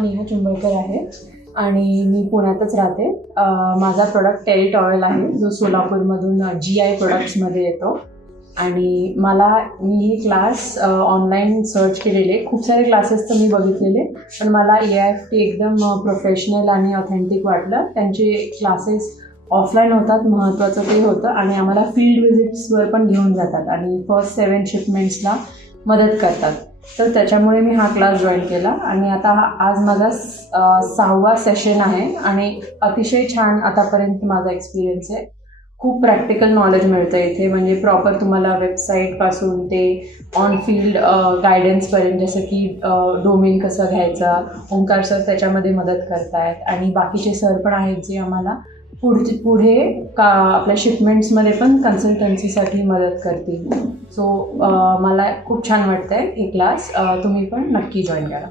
नेहा चुंबळकर आहे आणि मी पुण्यातच राहते. माझा प्रोडक्ट टेरिट ऑइल आहे, जो सोलापूरमधून GI प्रोडक्ट्समध्ये येतो. आणि मी ही क्लास ऑनलाईन सर्च केलेले, खूप सारे क्लासेस तर मी बघितलेले, पण मला AIFT एकदम प्रोफेशनल आणि ऑथेंटिक वाटलं. त्यांचे क्लासेस ऑफलाईन होतात, महत्त्वाचं ते होतं, आणि आम्हाला फील्ड विजिट्सवर पण घेऊन जातात आणि फर्स्ट 7 शिपमेंट्सला मदत करतात. तर त्याच्यामुळे मी हा क्लास जॉईन केला आणि आता आज माझा 6वा सेशन आहे आणि अतिशय छान आतापर्यंत माझा एक्सपिरियन्स आहे. खूप प्रॅक्टिकल नॉलेज मिळतं इथे, म्हणजे प्रॉपर तुम्हाला वेबसाईटपासून ते ऑन फील्ड गायडन्सपर्यंत, जसं की डोमेन कसं घ्यायचा. ओंकार सर त्याच्यामध्ये मदत करतायत आणि बाकीचे सर पण आहेत जे आम्हाला पुढे आपल्या शिपमेंट्समध्ये पण कन्सल्टन्सीसाठी मदत करतील. सो मला खूप छान वाटतं आहे हे क्लास. तुम्ही पण नक्की जॉईन करा.